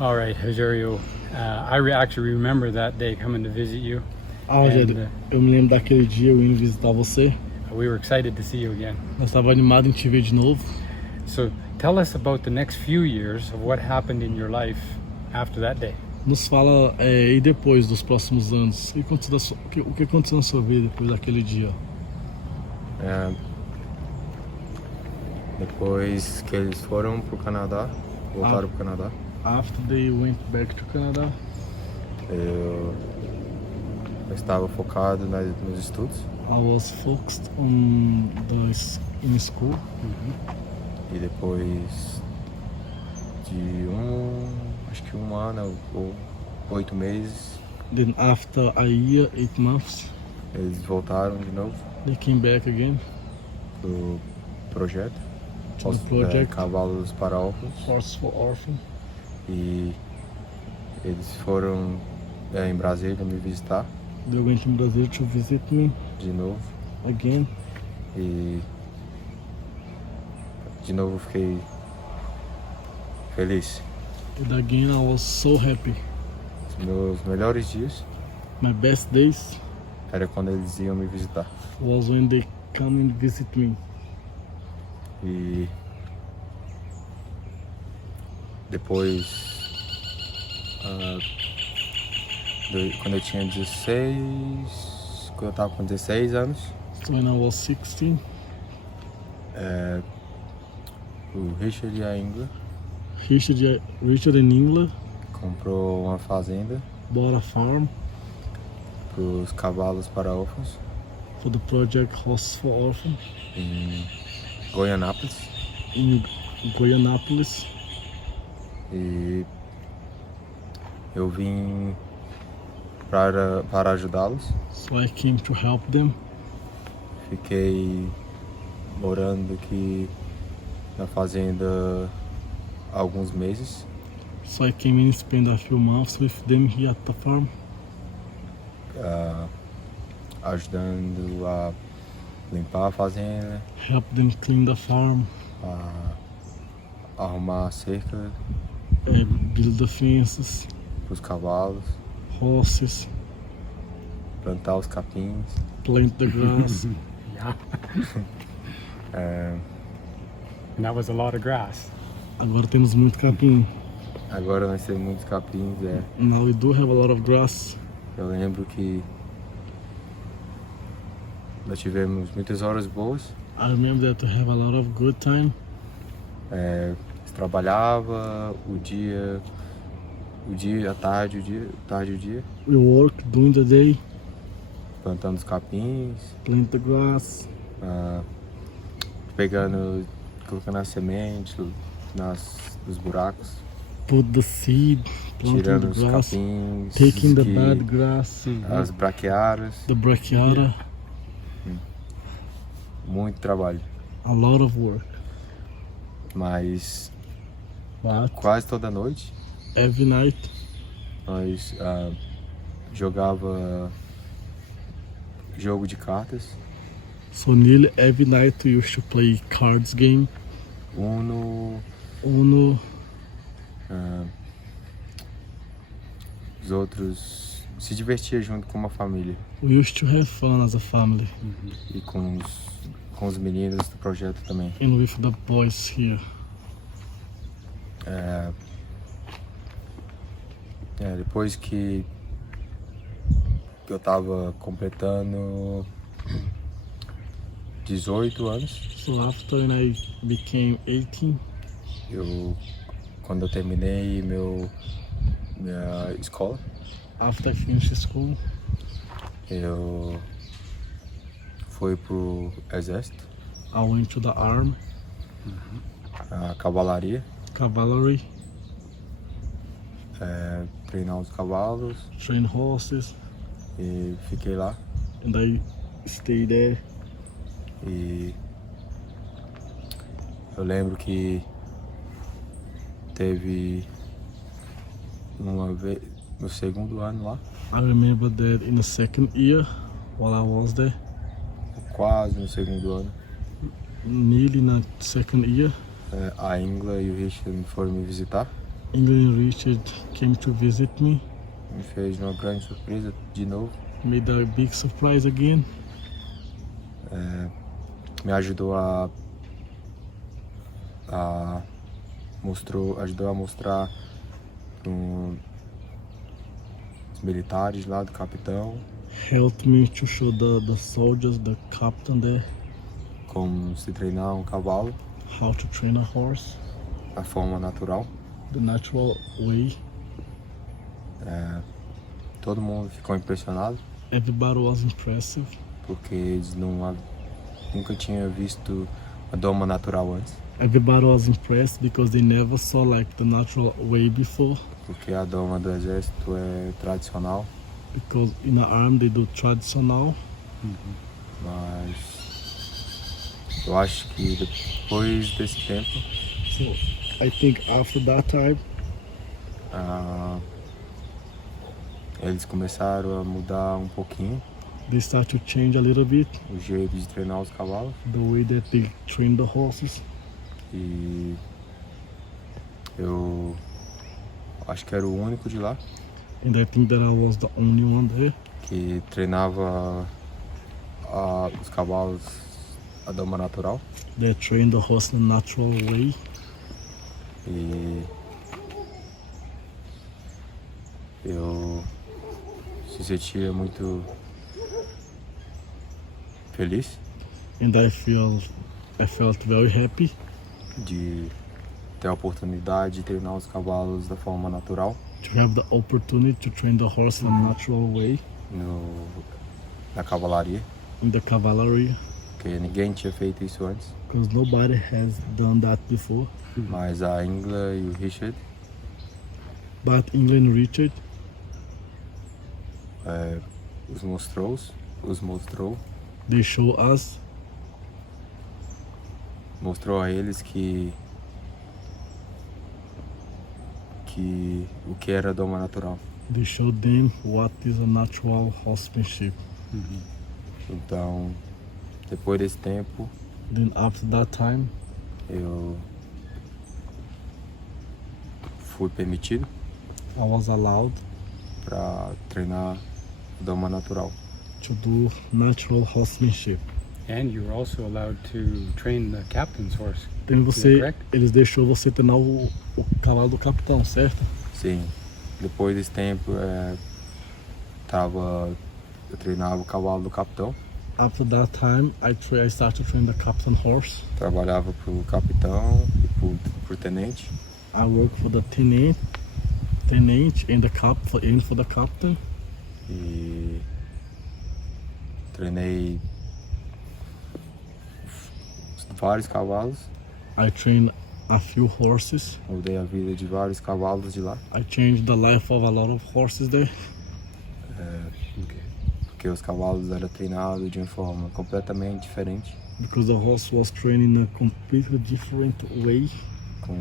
All right, Rogerio. Actually remember that day coming to visit you. Rogério, eu me lembro daquele dia eu indo visitar você. We were excited to see you again. Nós estávamos animados em te ver de novo. So tell us about the next few years of what happened in your life after that day. Nos fala e depois dos próximos anos. O que aconteceu na sua vida depois daquele dia? Depois que eles foram pro Canadá, voltaram pro Canadá, After they went back to Canada, eu estava focado nos estudos. I was focused on in school. E depois de acho que um ano ou 8 meses, Then after a year, 8 months, eles voltaram de novo they came back again pro projeto. to the project Cavalos para Órfãos. Horse for Orphan. E eles foram em Brasília me visitar They went in Brazil to visit me de novo. again. E de novo fiquei feliz. And again, I was so happy. Os meus melhores dias My best days era quando eles iam me visitar. was when they come and visit me. E depois, quando eu tinha 16, quando eu tava com 16 anos, So when I was 16, o Richard Ingela Richard Ingela comprou uma fazenda bought a farm para os cavalos para órfãos for the project Horse for Orphan em Goianápolis. in Goianápolis. E eu vim para ajudá-los. So I came to help them. Fiquei morando aqui na fazenda há alguns meses, So I came in and spent a few months with them here at the farm, ajudando a limpar a fazenda, help them clean the farm, a arrumar a cerca build the fences, para os cavalos, horses, plantar os capins. plant the grass. Yeah. And that was a lot of grass. Agora temos muito capim. Agora nós temos muitos capins. Now we do have a lot of grass. Eu lembro que nós tivemos muitas horas boas. I remember that to have a lot of good time. Trabalhava o dia, a tarde, o dia, We work during the day, plantando os capins, plant the grass, colocando as sementes nos buracos, put the seed, planting tirando the os grass, capins, taking the bad grass, as braquiárias. the brachiata. Muito trabalho, A lot of work. mas But quase toda noite every night nós jogava jogo de cartas, so nearly every night we used to play cards game, Uno, os outros, se divertia junto com uma família we used to have fun as a family e com os meninos do projeto também. and with the boys here. Depois que eu tava completando 18 anos, So after when I became 18, quando eu terminei minha escola, after I finished school, eu fui pro exército, I went to the army, a cavalaria, cavalry, treinar os cavalos train horses, e fiquei lá. and I stayed there. E eu lembro que teve uma vez no segundo ano lá, I remember that in the second year, while I was there, quase no segundo ano, nearly in the second year, a Ingela e o Richard foram me visitar. England Richard came to visit me, Me fez uma grande surpresa de novo. made a big surprise again. Me ajudou ajudou a mostrar os militares lá do capitão Helped me to show the soldiers, the captain there, como se treinar um cavalo how to train a horse, da forma natural. the natural way. Todo mundo ficou impressionado Everybody was impressive porque eles nunca tinham visto a doma natural antes, Everybody was impressed because they never saw like the natural way before. porque a doma do exército é tradicional, Because in the army they do traditional. mas eu acho que depois desse tempo So I think after that time, eles começaram a mudar um pouquinho they start to change a little bit o jeito de treinar os cavalos the way that they train the horses. e eu acho que era o único de lá And I think that I was the only one there que treinava os cavalos a doma natural that trained the horse in a natural way. e eu se sentia muito feliz And I felt very happy de ter a oportunidade de treinar os cavalos da forma natural to have the opportunity to train the horse in a natural way na cavalaria, in the cavalry, porque ninguém tinha feito isso antes, because nobody has done that before. mas a Ingela e o Richard But England Richard they mostrou a eles que o que era a doma natural. they showed them what is a natural horsemanship. Então, depois desse tempo, Then after that time, eu fui permitido I was allowed para treinar a doma natural. to do natural horsemanship. And you were also allowed to train the captain's horse. Então Is that correct? eles deixou você treinar o cavalo do capitão, certo? Sim, depois desse tempo, eu treinava o cavalo do capitão, After that time, I started to train the captain horse. trabalhava pro capitão e pro tenente. I worked for the tenant and for the captain. E treinei vários cavalos, I trained a few horses. mudei a vida de vários cavalos de lá, I changed the life of a lot of horses there porque os cavalos eram treinados de uma forma completamente diferente, because the horse was trained in a completely different way, com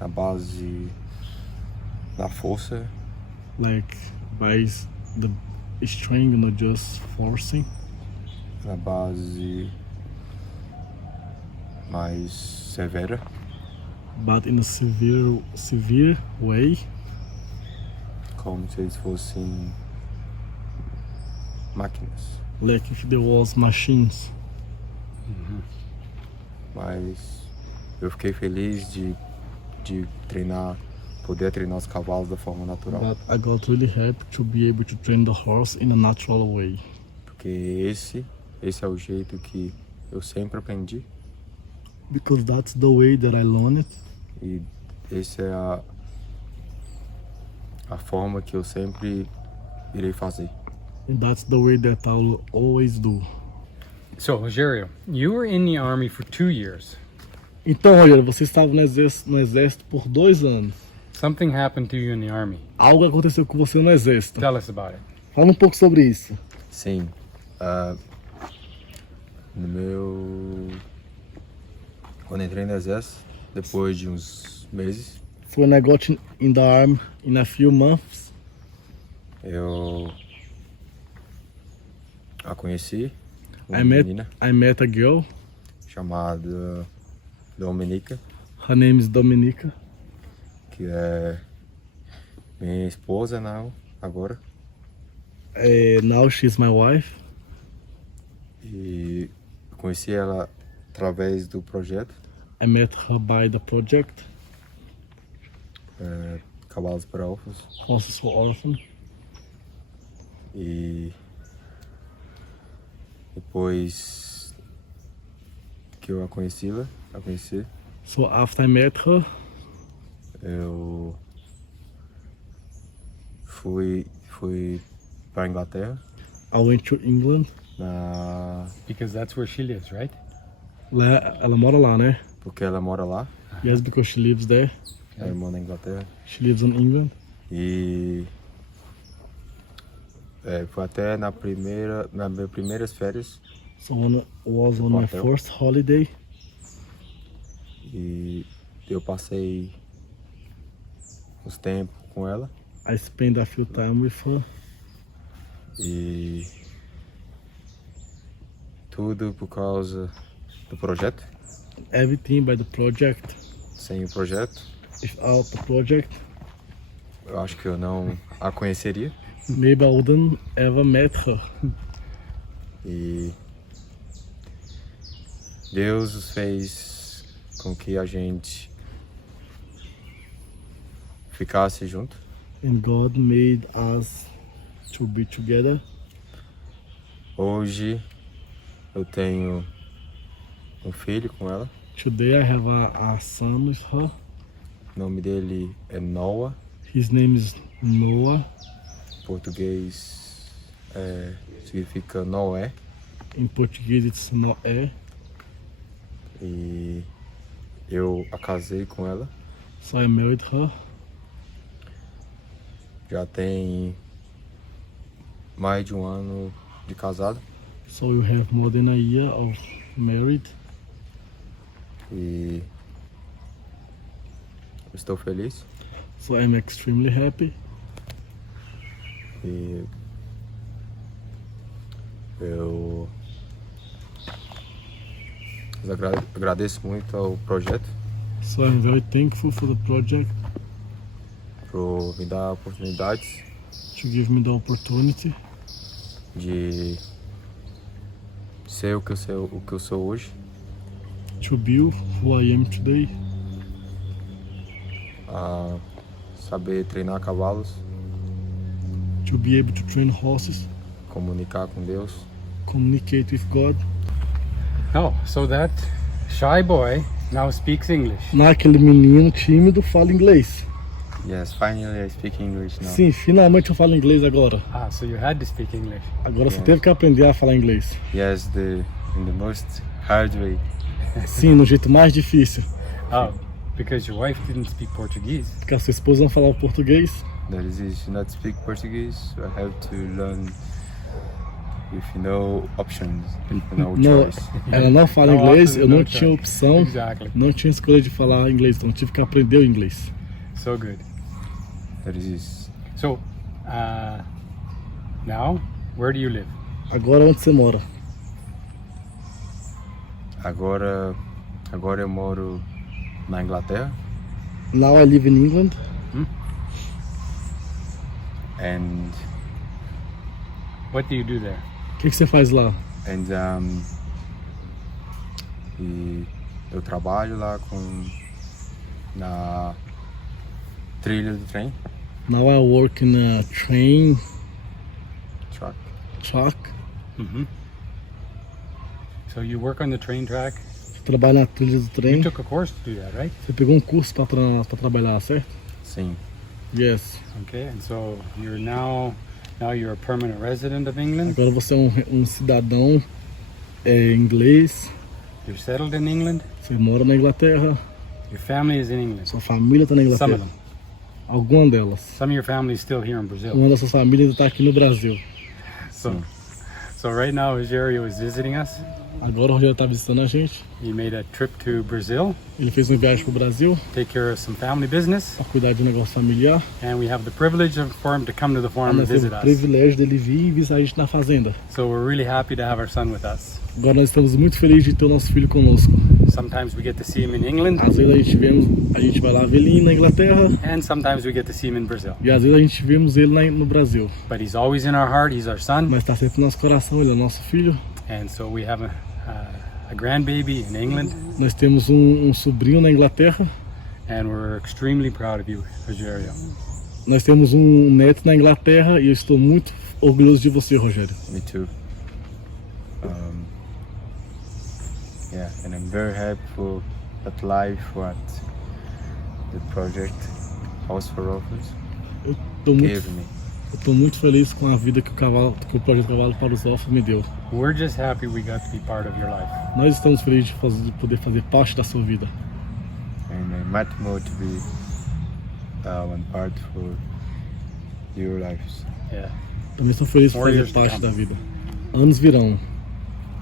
a base da força, like by the strength, not just forcing, na base mais severa, but in a severe way, como se eles fossem máquinas. like if there was machines. Mas eu fiquei feliz de poder treinar os cavalos da forma natural, But I got really happy to be able to train the horse in a natural way, porque esse é o jeito que eu sempre aprendi because that's the way that I learned it, e essa é a forma que eu sempre irei fazer. and that's the way that I will always do. So, Rogerio, you were in the Army for 2 years. Então, Rogerio, você estava no exército por 2 anos. Something happened to you in the Army. Algo aconteceu com você no exército. Tell us about it. Fala um pouco sobre isso. Sim, quando entrei no exército, depois de uns meses, So when I got in the army in a few months, eu a conheci, uma I menina met a girl. chamada Dominica, Her name is Dominica. que é minha esposa não, agora. Now she's my wife. E eu conheci ela através do projeto I met her by the project, Cavalos para Órfãos. Horses for Orphan. E depois que eu a conheci, So after I met her, eu fui para a Inglaterra, I went to England. Because that's where she lives, right? Ela mora lá, né? porque ela mora lá, Yes, because she lives there. ela mora na Inglaterra. She lives in England. E foi até nas minhas primeiras férias So was on my Hotel. first holiday. e eu passei uns tempos com ela I spent a few time with her. e tudo por causa do projeto. Everything by the project. Sem o projeto, Without the project, eu acho que eu não a conheceria. maybe I wouldn't ever met her. E Deus fez com que a gente ficasse junto. And God made us to be together. Hoje eu tenho um filho com ela. Today I have a son with her. O nome dele é Noah. His name is Noah. Em português significa Noé. In Portuguese it's Noé. E eu a casei com ela. So I married her. Já tem mais de um ano de casado. So we have more than a year of married. E eu estou feliz. So I'm extremely happy. E eu agradeço muito ao projeto So I'm very thankful for the project por me dar oportunidades to give me the opportunity de ser o que eu sou hoje, to be who I am today, a saber treinar cavalos, to be able to train horses, comunicar com Deus. communicate with God. Oh, so that shy boy now speaks English. Naquele menino tímido fala inglês. Yes, finally I speak English now. Sim, finalmente eu falo inglês agora. Ah, so you had to speak English. Agora você teve que aprender a falar inglês. Yes, in the most hard way. Sim, no jeito mais difícil. Oh, because your wife didn't speak Portuguese. Porque a sua esposa não falava português. That is, if you not speak Portuguese, I have to learn with no options, no Não, choice. ela não fala No inglês, option, eu não no tinha choice. opção, Exactly. não tinha escolha de falar inglês, então eu tive que aprender o inglês. So good. That is, So, now, where do you live? Agora onde você mora? agora eu moro na Inglaterra Now I live in England. and What do you do there? O que você faz lá? E eu trabalho lá na trilha do trem, Now I work in a train truck. So you work on the train track. Trabalho na trilha do trem. You took a course to do that, right? Você pegou um curso para trabalhar, certo? Sim, Yes. Okay, and so you're now you're a permanent resident of England. Agora você é um cidadão inglês. You're settled in England. Você mora na Inglaterra. Your family is in England. Sua família está na Some of Inglaterra. them. Alguma delas. Some of your family is still here in Brazil. Uma das suas famílias está aqui no Brasil. So right now, Rogerio is visiting us. Agora o Rogério está visitando a gente. He made a trip to Brazil, Ele fez uma viagem para o Brasil take care of some family business, para cuidar de um negócio familiar. and we have the privilege for him to come to the farm and Nós temos visit o us. privilégio dele vir e visitar a gente na fazenda. So we're really happy to have our son with us. Agora nós estamos muito felizes de ter o nosso filho conosco. sometimes we get to see him in England, Às vezes a gente vai lá ver ele na Inglaterra and sometimes we get to see him in Brazil. e às vezes a gente vemos ele no Brasil. But he's always in our heart. He's our son, Mas está sempre no nosso coração, ele é nosso filho. and so we have a grandbaby in England, Nós temos um sobrinho na Inglaterra. and we're extremely proud of you, Rogerio. Nós temos um neto na Inglaterra e eu estou muito orgulhoso de você, Rogério. Me too. Yeah, and I'm very happy for that life, what the project House for Orphans Eu tô muito, gave me. eu tô muito feliz com a vida que o projeto Cavalo para os Órfãos me deu. We're just happy we got to be part of your life. Nós estamos felizes de poder fazer parte da sua vida. And I'm much more to be one part for your lives. Yeah. Também estou feliz por More fazer years to parte come. da vida. Anos virão,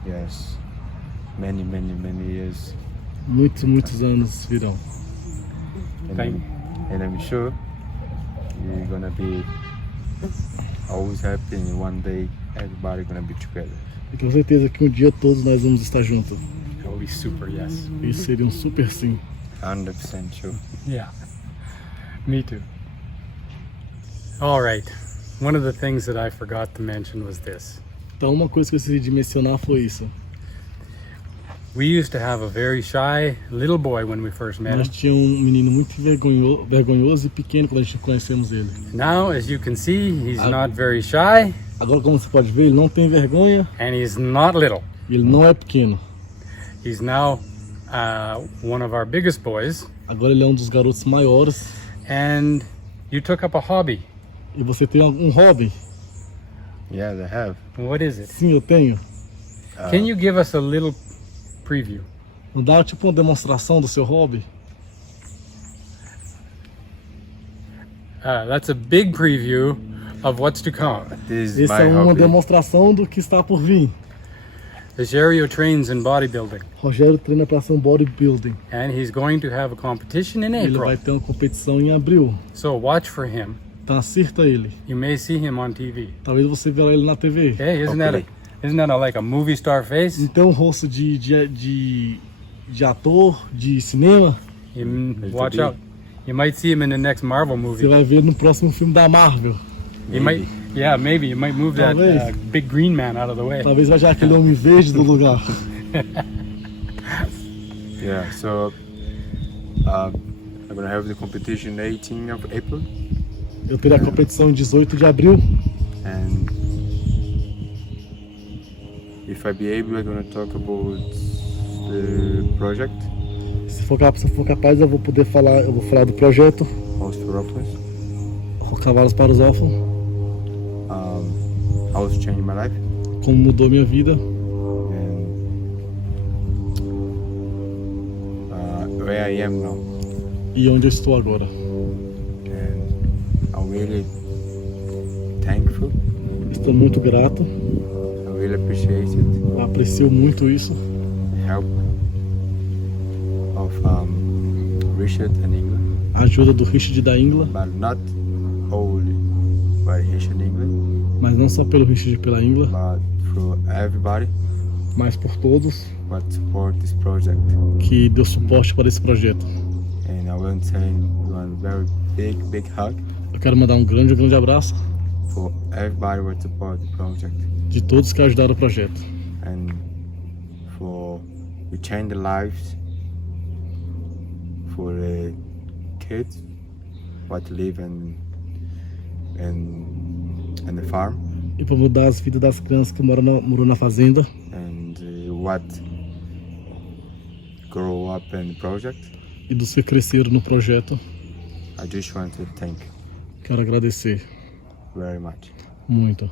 Yes, many, many, many years. muitos anos virão. Thank- And I'm sure you're gonna be always happy, and one day everybody gonna be together. E tenho certeza que um dia todos nós vamos estar juntos. That will be super, yes. Isso seria um super sim. 100% sure. Yeah. Me too. All right. One of the things that I forgot to mention was this. Então uma coisa que eu esqueci de mencionar foi isso. We used to have a very shy little boy when we first met Nós him. tínhamos um menino muito vergonhoso e pequeno quando a gente conhecemos ele. Now, as you can see, he's not very shy Agora, como você pode ver, ele não tem vergonha and he's not little. e ele não é pequeno. He's now one of our biggest boys, Agora ele é um dos garotos maiores. and you took up a hobby. E você tem algum hobby? Yes, I have. What is it? Sim, eu tenho. Can you give us a little preview? Não dá tipo uma demonstração do seu hobby? That's a big preview of what's to come. This is Essa my é uma hobby. demonstração do que está por vir. Rogerio trains in bodybuilding, Rogério treina para ser um bodybuilding. and he's going to have a competition in Ele April. vai ter uma competição em abril. So watch for him. Então assista ele. You may see him on TV. Talvez você verá ele na TV. Hey, isn't that like a movie star face? Não tem um rosto de ator, de cinema. Watch out. You might see him in the next Marvel Você movie. vai ver no próximo filme da Marvel. You might, yeah, maybe you might move that Talvez. big green man out of the way. Talvez vai já aquele homem verde do lugar. Yeah, so I'm gonna have the competition 18th of April, Eu terei a competição em 18 de abril. and if I be able, I'm gonna talk about the project Se for capaz, eu vou falar do projeto House for Orphans. Cavalos para os Órfãos, How it's changed my life, como mudou minha vida and where I am now. e onde eu estou agora. And I'm really thankful. Estou muito grato, I really appreciate it. aprecio muito isso. The help of Richard and England, A ajuda do Richard da Ingla, but not only by Richard England, mas não só pelo Richard e pela Ingla, but for everybody mas por todos what support this project. que deu suporte para esse projeto. And I want to send one very big hug Eu quero mandar um grande abraço for everybody what support the project, de todos que ajudaram o projeto. and for we change the lives for the kids what live in the farm, E para mudar as vidas das crianças que moram na fazenda and what grow up in the project. e dos que cresceram no projeto. I just want to thank Quero agradecer very much. muito.